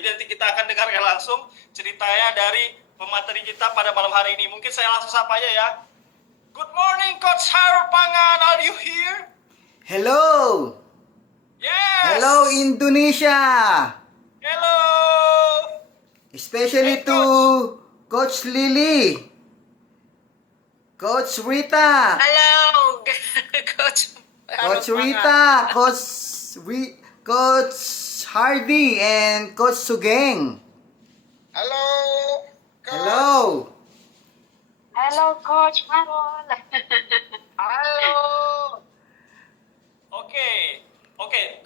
Nanti kita akan dengarkan langsung ceritanya dari pemateri kita pada malam hari ini. Mungkin saya langsung sapa aja ya. Good morning, Coach Haropangan. Are you here? Hello! Yes! Hello, Indonesia! Hello! Especially Hey, to Coach Lily, Coach Rita, Halo, Coach Coach Haropangan. Rita, Coach Hardy, and Coach Sugeng. Halo! Hello! Halo, Coach Haron. Halo! Okay,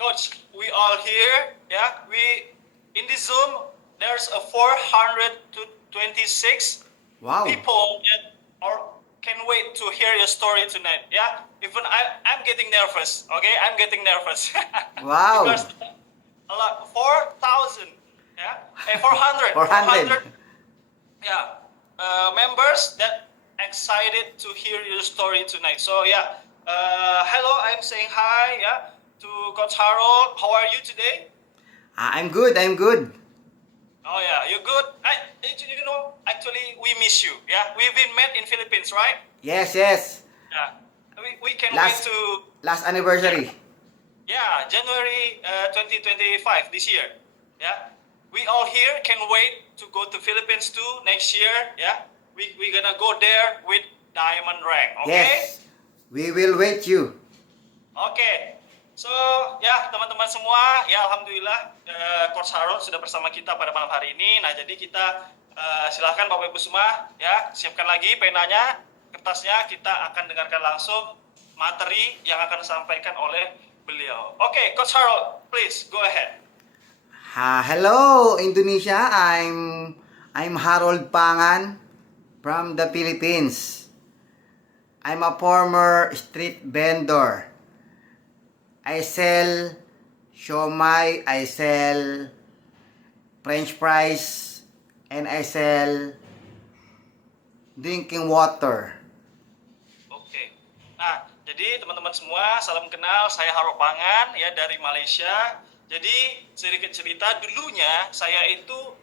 Coach. We all here. Yeah, in this Zoom. There's a 426 Wow! people that can wait to hear your story tonight. Yeah, even I'm getting nervous. Okay, I'm getting nervous. Wow! Because a lot, 4,000. Yeah, 400. 400. Yeah, members that excited to hear your story tonight. So yeah, hello. I'm saying hi. Yeah, to Coach Harold. How are you today? I'm good, I'm good. Oh yeah, you good? Actually, we miss you. Yeah, we've been met in Philippines, right? Yes, yes. Yeah, we can Last wait to anniversary. January 2025 this year. Yeah, we all here can wait to go to Philippines too next year. Yeah, we gonna go there with diamond rank. Okay? Yes. We will wait you. Oke. So, ya teman-teman semua, ya alhamdulillah Coach Harold sudah bersama kita pada malam hari ini. Nah, jadi kita silakan Bapak Ibu semua ya, siapkan lagi penanya, kertasnya, kita akan dengarkan langsung materi yang akan disampaikan oleh beliau. Oke, Coach Harold, please go ahead. Hello, Indonesia. I'm Harold Pangan from the Philippines. I'm a former street vendor. I sell siomai, I sell French fries, and I sell drinking water. Oke. Nah, jadi teman-teman semua, salam kenal. Saya Harold Pangan ya dari Malaysia. Jadi sedikit cerita, dulunya saya itu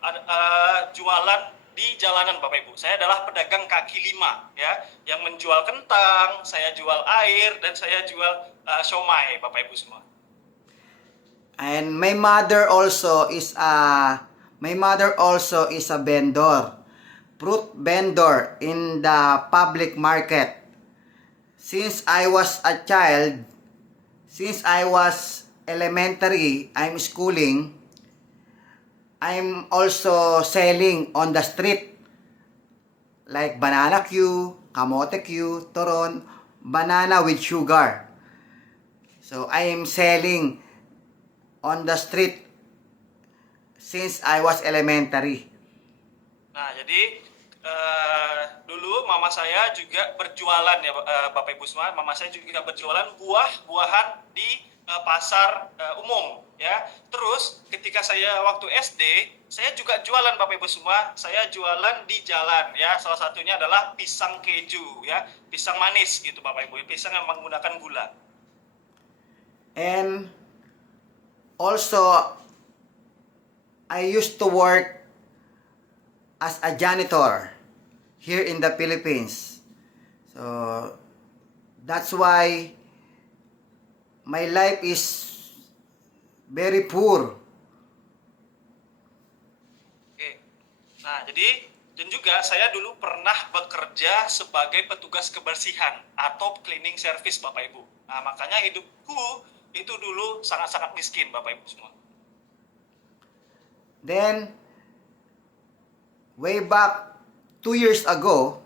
jualan di jalanan Bapak Ibu. Saya adalah pedagang kaki lima ya, yang menjual kentang, saya jual air, dan saya jual siomay Bapak Ibu semua. And my mother also is a vendor, fruit vendor in the public market. Since I was a child, since I was elementary, I'm schooling, I'm also selling on the street like banana Q, kamote Q, toron, banana with sugar. So I am selling on the street since I was elementary. Nah, jadi dulu mama saya juga berjualan ya Bapak Ibu semua. Mama saya juga berjualan buah-buahan di pasar umum ya. Terus ketika saya waktu SD, saya juga jualan Bapak Ibu semua. Saya jualan di jalan ya. Salah satunya adalah pisang keju ya, pisang manis gitu Bapak Ibu. Pisang yang menggunakan gula. And also I used to work as a janitor here in the Philippines. So that's why my life is very poor. Oke. Nah, jadi dan juga saya dulu pernah bekerja sebagai petugas kebersihan atau cleaning service Bapak Ibu. Nah, makanya hidupku itu dulu sangat-sangat miskin Bapak Ibu semua. Then way back 2 years ago,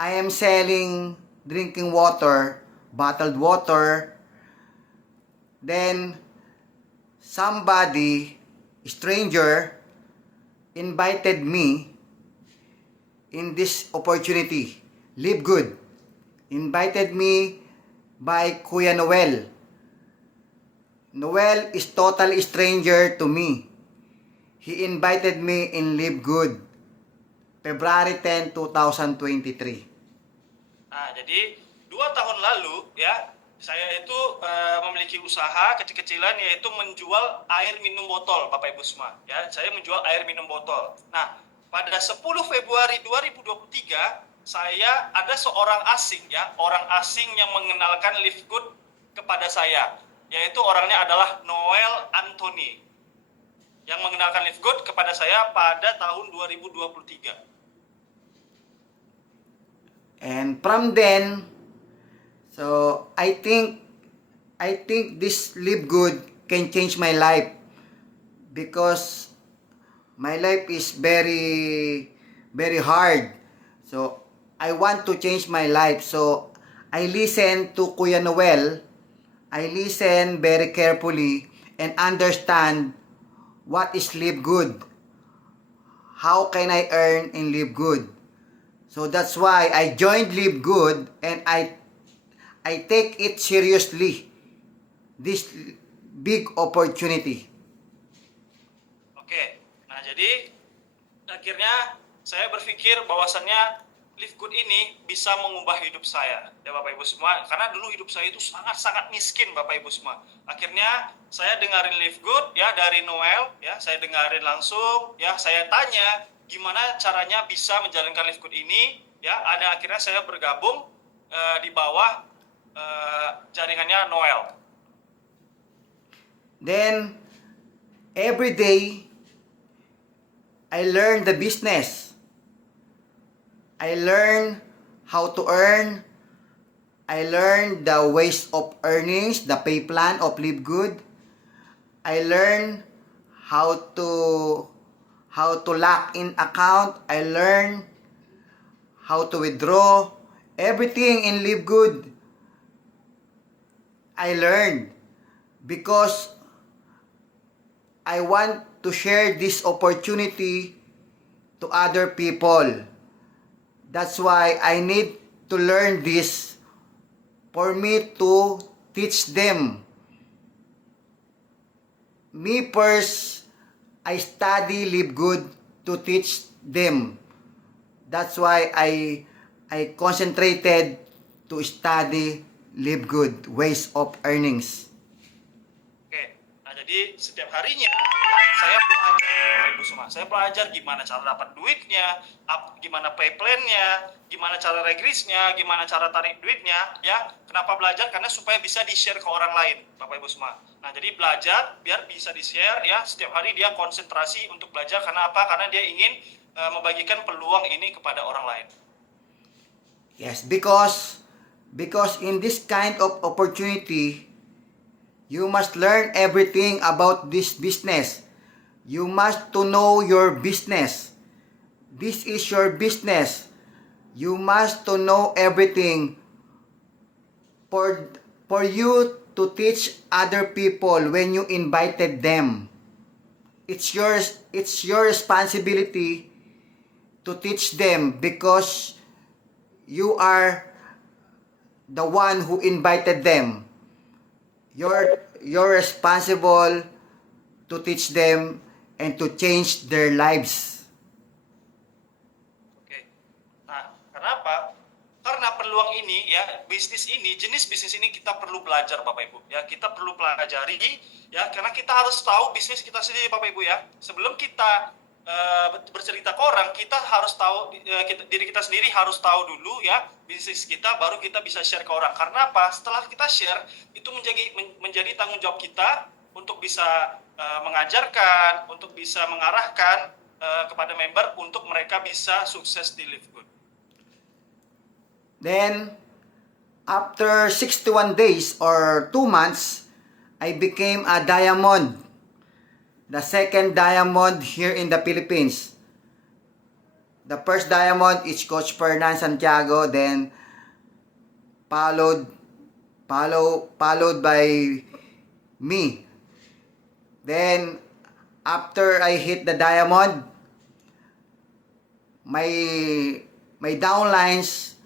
I am selling drinking water, bottled water. Then somebody, stranger, invited me in this opportunity. Live Good invited me by Kuya Noel. Noel is totally stranger to me. He invited me in Live Good, February 10, 2023. Nah, jadi 2 tahun lalu ya, Saya itu memiliki usaha kecil-kecilan yaitu menjual air minum botol, Bapak Ibu semua. Ya, saya menjual air minum botol. Nah, pada 10 Februari 2023 saya ada seorang asing ya, orang asing yang mengenalkan Live Good kepada saya, yaitu orangnya adalah Noel Anthony yang mengenalkan Live Good kepada saya pada tahun 2023. And from then, so I think this Live Good can change my life because my life is very hard. So I want to change my life. So I listen to Kuya Noel. I listen very carefully and understand what is Live Good. How can I earn in Live Good? So that's why I joined Live Good and I take it seriously. This big opportunity. Oke, nah jadi akhirnya saya berpikir bahwasannya Live Good ini bisa mengubah hidup saya, ya Bapak Ibu semua. Karena dulu hidup saya itu sangat-sangat miskin, Bapak Ibu semua. Akhirnya saya dengerin Live Good ya dari Noel, ya saya dengerin langsung, ya saya tanya gimana caranya bisa menjalankan Live Good ini, ya. Ada akhirnya saya bergabung di bawah jaringannya Noel. Then every day I learn the business. I learn how to earn. I learn the ways of earnings, the pay plan of Live Good. I learn how to lock in account. I learn how to withdraw. Everything in Live Good I learned because I want to share this opportunity to other people. That's why I need to learn this for me to teach them. Me first, I study Live Good to teach them. That's why I concentrated to study Live Good, ways of earnings. Oke, nah jadi setiap harinya saya belajar, Bapak Ibu semua. Saya belajar gimana cara dapat duitnya, gimana pay plan-nya, gimana cara regresnya, gimana cara tarik duitnya, ya. Kenapa belajar? Karena supaya bisa di-share ke orang lain, Bapak Ibu semua. Nah, jadi belajar biar bisa di-share ya. Setiap hari dia konsentrasi untuk belajar karena apa? Karena dia ingin membagikan peluang ini kepada orang lain. Yes, because in this kind of opportunity, you must learn everything about this business. You must to know your business. This is your business. You must to know everything for you to teach other people when you invited them. It's your responsibility to teach them because you are the one who invited them. You're responsible to teach them and to change their lives. Oke. Nah, kenapa? Karena peluang ini ya, jenis bisnis ini kita perlu belajar Bapak Ibu. Ya, kita perlu pelajari ya karena kita harus tahu bisnis kita sendiri Bapak Ibu ya. Sebelum kita bercerita ke orang, kita harus tahu diri kita sendiri harus tahu dulu ya bisnis kita, baru kita bisa share ke orang. Karena apa? Setelah kita share, itu menjadi tanggung jawab kita untuk bisa mengajarkan, untuk bisa mengarahkan kepada member untuk mereka bisa sukses di Live Good. Then, after 61 days or 2 months, I became a diamond. The second diamond here in the Philippines. The first diamond is Coach Fernan Santiago, then followed by me. Then after I hit the diamond, my downlines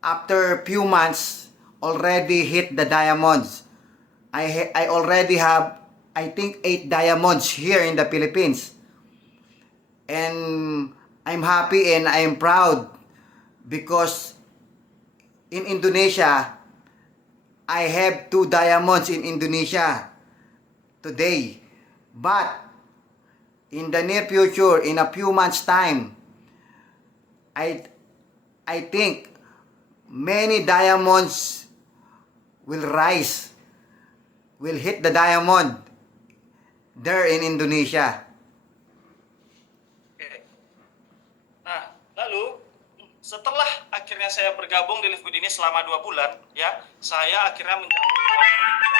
after few months already hit the diamonds. I already have I think 8 diamonds here in the Philippines. And I'm happy and I'm proud because in Indonesia I have 2 diamonds in Indonesia today. But in the near future, in a few months' time, I think many diamonds will rise, will hit the diamond there in Indonesia. Oke. Nah, lalu setelah akhirnya saya bergabung di Live Good ini selama 2 bulan, ya, saya akhirnya mencapai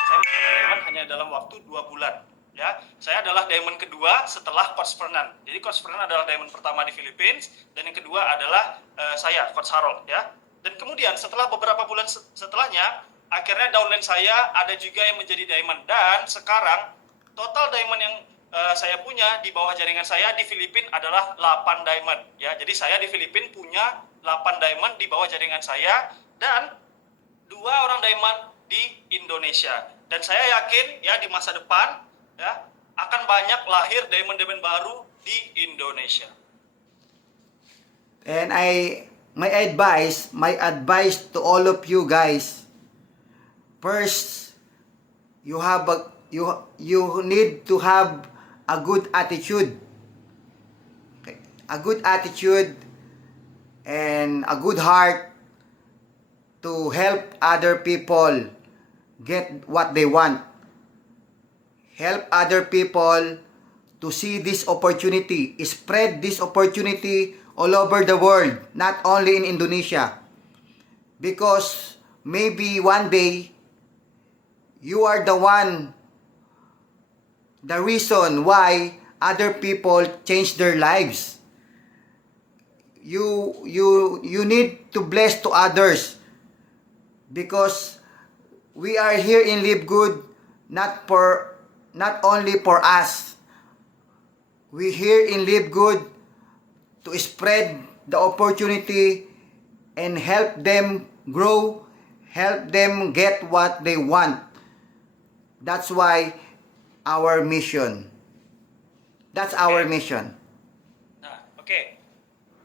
saya mencapai diamond hanya dalam waktu 2 bulan. Ya, saya adalah diamond kedua setelah Coach Fernan. Jadi Coach Fernan adalah diamond pertama di Philippines dan yang kedua adalah saya, Coach Harold, ya. Dan kemudian setelah beberapa bulan setelahnya, akhirnya downline saya ada juga yang menjadi diamond dan sekarang total diamond yang saya punya di bawah jaringan saya di Filipina adalah 8 diamond, ya. Jadi saya di Filipina punya 8 diamond di bawah jaringan saya dan 2 orang diamond di Indonesia. Dan saya yakin ya di masa depan ya akan banyak lahir diamond-diamond baru di Indonesia. And my advice to all of you guys, first, you need to have a good attitude. Okay? A good attitude and a good heart to help other people get what they want. Help other people to see this opportunity. Spread this opportunity all over the world, not only in Indonesia. Because maybe one day, you are the reason why other people change their lives. You need to bless to others. Because we are here in Live Good not only for us. We here in Live Good to spread the opportunity and help them grow, help them get what they want. That's why our mission. That's our mission. Nah, oke.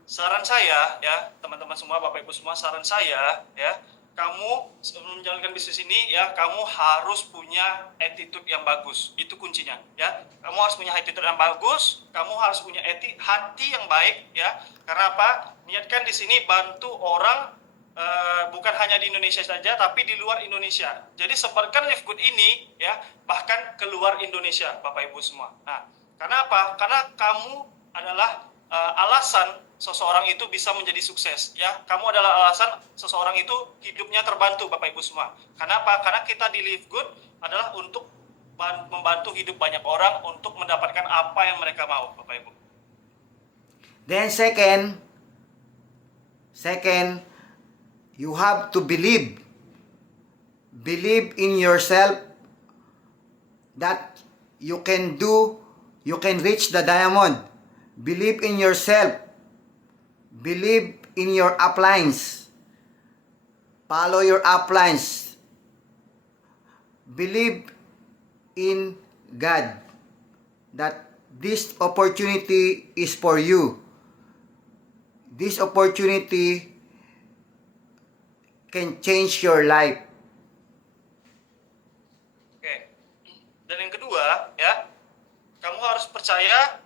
Saran saya ya, teman-teman semua, Bapak Ibu semua, saran saya ya, kamu sebelum menjalankan bisnis ini ya, kamu harus punya attitude yang bagus. Itu kuncinya ya. Kamu harus punya attitude yang bagus, kamu harus punya hati yang baik ya. Karena apa? Niatkan di sini bantu orang bukan hanya di Indonesia saja tapi di luar Indonesia. Jadi sebarkan Live Good ini ya, bahkan keluar Indonesia, Bapak Ibu semua. Nah, karena apa? Karena kamu adalah alasan seseorang itu bisa menjadi sukses ya. Kamu adalah alasan seseorang itu hidupnya terbantu, Bapak Ibu semua. Karena apa? Karena kita di Live Good adalah untuk membantu hidup banyak orang untuk mendapatkan apa yang mereka mau, Bapak Ibu. Then second, you have to believe in yourself that you can reach the diamond. Believe in yourself. Believe in your uplines. Follow your uplines. Believe in God that this opportunity is for you. This opportunity can change your life. Oke. Dan yang kedua, ya, kamu harus percaya,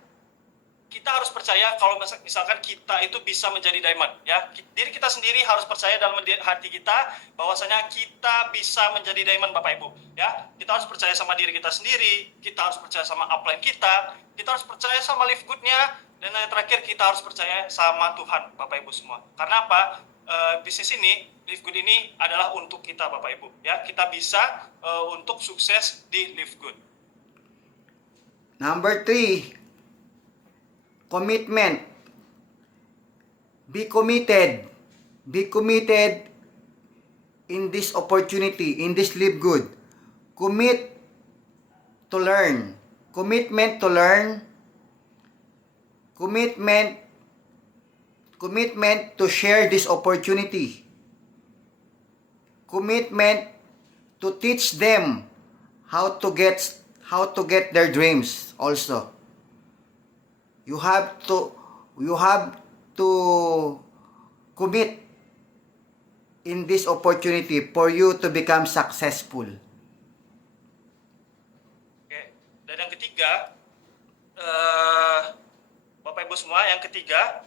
kita harus percaya kalau misalkan kita itu bisa menjadi diamond, ya. Diri kita sendiri harus percaya dalam hati kita bahwasanya kita bisa menjadi diamond, Bapak Ibu, ya. Kita harus percaya sama diri kita sendiri, kita harus percaya sama upline kita harus percaya sama Live Good-nya, dan yang terakhir kita harus percaya sama Tuhan, Bapak Ibu semua. Karena apa? Bisnis ini, Live Good ini adalah untuk kita, Bapak Ibu, ya. Kita bisa untuk sukses di Live Good. Number 3, commitment. Be committed. Be committed in this opportunity, in this Live Good. Commit to learn. Commitment to learn. Commitment to share this opportunity. Commitment to teach them how to get their dreams also. You have to commit in this opportunity for you to become successful. Oke. Dan yang ketiga, Bapak Ibu semua, yang ketiga,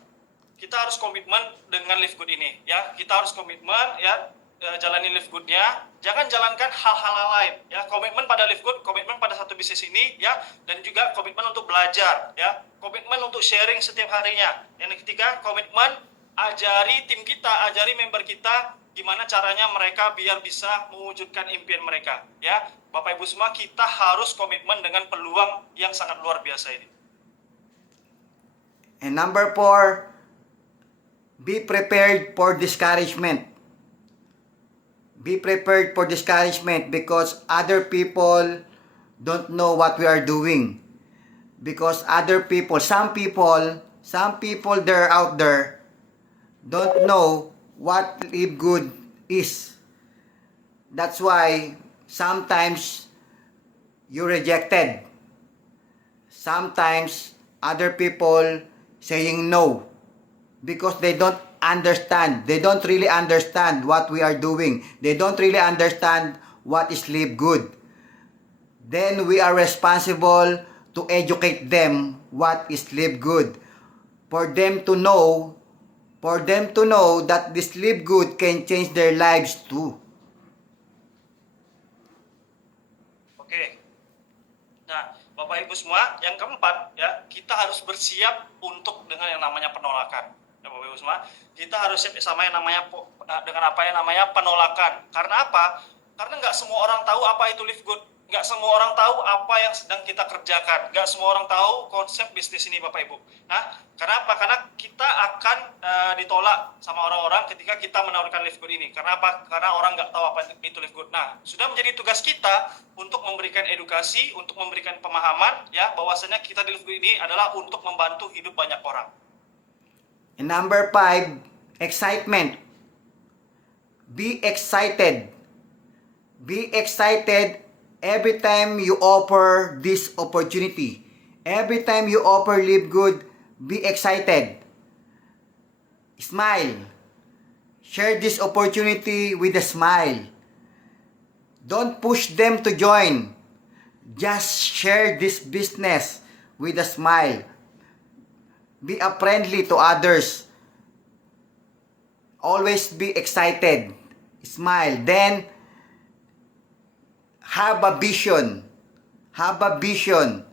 kita harus komitmen dengan Live Good ini, ya. Kita harus komitmen, ya, jalani Live Good-nya. Jangan jalankan hal-hal lain, ya. Komitmen pada Live Good, komitmen pada satu bisnis ini, ya, dan juga komitmen untuk belajar, ya. Komitmen untuk sharing setiap harinya. Yang ketiga, komitmen ajari tim kita, ajari member kita gimana caranya mereka biar bisa mewujudkan impian mereka, ya. Bapak Ibu semua, kita harus komitmen dengan peluang yang sangat luar biasa ini. And number 4, be prepared for discouragement. Be prepared for discouragement because other people don't know what we are doing. Because other people, some people there out there don't know what Live Good is. That's why sometimes you're rejected. Sometimes other people saying no because they don't understand. They don't really understand what we are doing. They don't really understand what is Live Good. Then we are responsible to educate them what is Live Good. For them to know that this Live Good can change their lives too. Oke. Nah, Bapak Ibu semua, yang keempat, ya, kita harus bersiap untuk dengan yang namanya penolakan. Ya, Bapak Ibu semua, kita harus siap sama yang namanya dengan apa yang namanya penolakan. Karena apa? Karena nggak semua orang tahu apa itu Live Good. Nggak semua orang tahu apa yang sedang kita kerjakan. Nggak semua orang tahu konsep bisnis ini, Bapak Ibu. Nah, karena apa? Karena kita akan ditolak sama orang-orang ketika kita menawarkan Live Good ini. Karena apa? Karena orang nggak tahu apa itu Live Good. Nah, sudah menjadi tugas kita untuk memberikan edukasi, untuk memberikan pemahaman, ya, bahwasanya kita di Live Good ini adalah untuk membantu hidup banyak orang. And number 5, excitement. Be excited. Be excited every time you offer this opportunity. Every time you offer Live Good, be excited. Smile. Share this opportunity with a smile. Don't push them to join. Just share this business with a smile. Be friendly to others. Always be excited. Smile. Then, have a vision. Have a vision.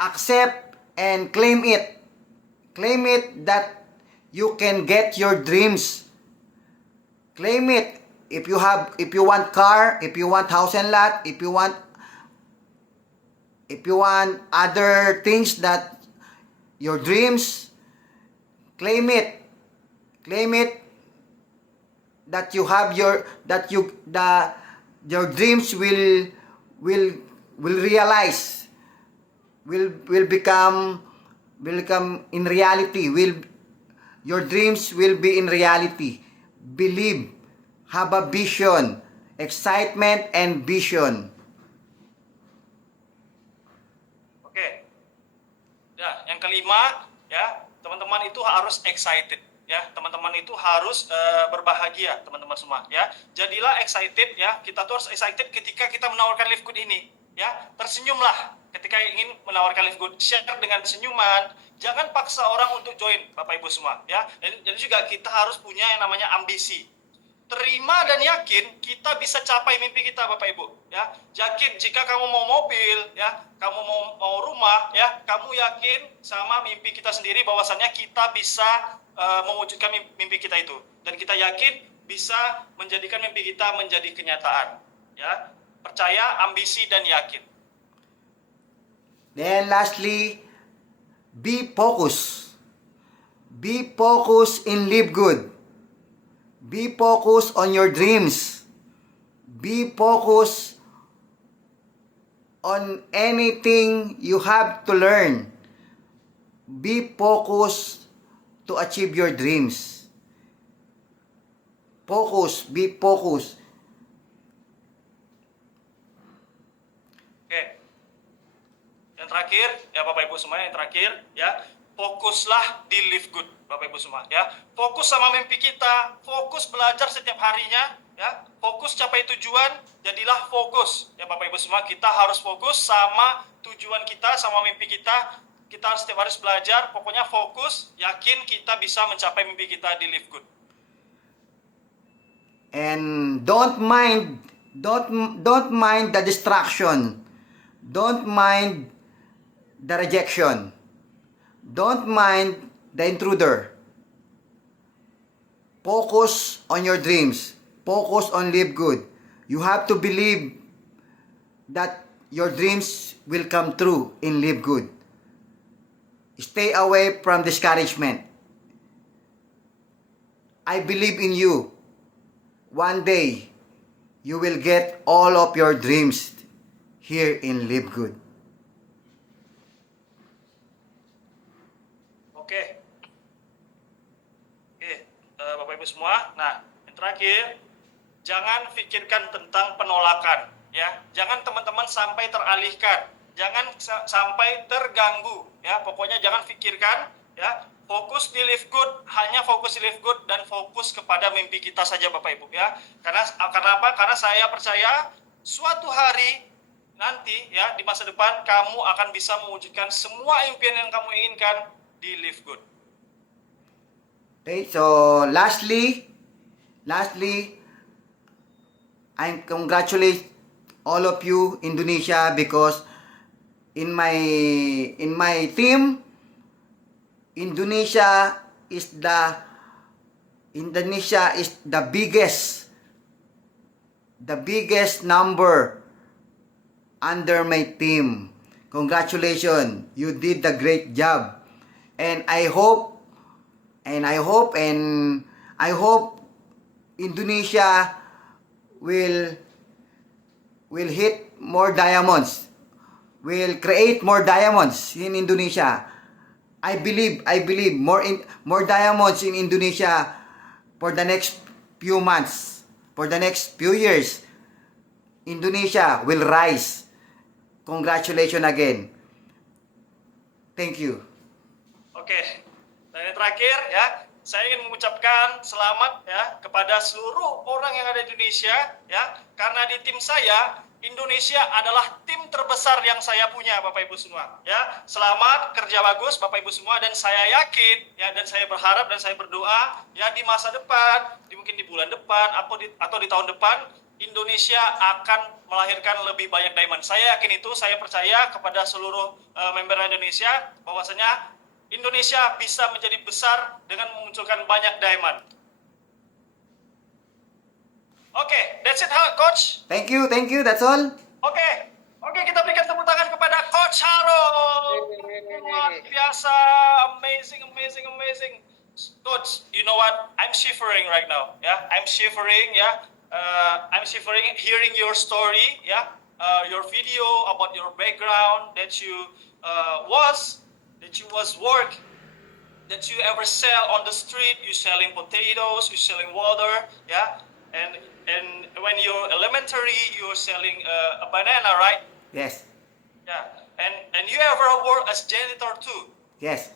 Accept and claim it. Claim it that you can get your dreams. Claim it. If you want car, if you want house and lot, if you want other things that your dreams, claim it. Claim it that you have your dreams will realize, will become in reality. Your dreams will be in reality. Believe, have a vision, excitement and vision. Oke. Ya, yang kelima, ya, teman-teman itu harus excited. Ya, teman-teman itu harus berbahagia, teman-teman semua, ya. Jadilah excited, ya. Kita tuh harus excited ketika kita menawarkan Live Good ini, ya. Tersenyumlah ketika ingin menawarkan Live Good, share dengan senyuman. Jangan paksa orang untuk join, Bapak Ibu semua, ya. Dan juga kita harus punya yang namanya ambisi. Terima dan yakin kita bisa capai mimpi kita, Bapak Ibu, ya. Yakin jika kamu mau mobil, ya, kamu mau rumah, ya, kamu yakin sama mimpi kita sendiri bahwasannya kita bisa mewujudkan mimpi kita itu, dan kita yakin bisa menjadikan mimpi kita menjadi kenyataan, ya. Percaya, ambisi dan yakin. Then lastly, be focused. Be focused in Live Good. Be focused on your dreams. Be focused on anything you have to learn. Be focused to achieve your dreams. Focus, be focused. Oke. Yang terakhir, ya Bapak Ibu semua, yang terakhir, ya, fokuslah di live good, Bapak Ibu semua ya. Fokus sama mimpi kita, fokus belajar setiap harinya ya. Fokus capai tujuan, jadilah fokus ya Bapak Ibu semua. Kita harus fokus sama tujuan kita, sama mimpi kita. Kita harus setiap hari belajar, pokoknya fokus, yakin kita bisa mencapai mimpi kita di live good. And don't mind the distraction. Don't mind the rejection. Don't mind the intruder. Focus on your dreams. Focus on live good. You have to believe that your dreams will come true in live good. Stay away from discouragement. I believe in you. One day, you will get all of your dreams here in Live Good. Oke, Bapak Ibu semua. Nah, yang terakhir, jangan pikirkan tentang penolakan, ya. Jangan teman-teman sampai teralihkan, jangan sampai terganggu, ya. Pokoknya jangan pikirkan, ya. Fokus di live good, hanya fokus di live good dan fokus kepada mimpi kita saja Bapak Ibu ya. Karena apa? Karena saya percaya suatu hari nanti ya di masa depan kamu akan bisa mewujudkan semua impian yang kamu inginkan di live good. Okay, so lastly, I congratulate all of you Indonesia because in my team Indonesia is the biggest number under my team. Congratulations, you did a great job, and I hope Indonesia will hit more diamonds, will create more diamonds in Indonesia. I believe more diamonds in Indonesia for the next few months, for the next few years. Indonesia will rise. Congratulations again. Thank you. Oke, dan yang terakhir ya, saya ingin mengucapkan selamat ya kepada seluruh orang yang ada di Indonesia ya, karena di tim saya Indonesia adalah tim terbesar yang saya punya Bapak Ibu semua ya. Selamat, kerja bagus Bapak Ibu semua, dan saya yakin ya, dan saya berharap dan saya berdoa ya di masa depan, mungkin di bulan depan atau di tahun depan Indonesia akan melahirkan lebih banyak diamond. Saya yakin itu, saya percaya kepada seluruh member Indonesia bahwasanya Indonesia bisa menjadi besar dengan memunculkan banyak diamond. Oke, that's it, Coach. Thank you. That's all. Oke, kita berikan tepuk tangan kepada Coach Haro. Luar biasa, amazing. Coach, you know what? I'm shivering right now. Yeah, I'm shivering. Yeah, I'm shivering hearing your story. Yeah, your video about your background that you work, that you ever sell on the street. You selling potatoes, you selling water. Yeah. And when you're elementary, you're selling a banana, right? Yes. Yeah. And you ever work as janitor too? Yes.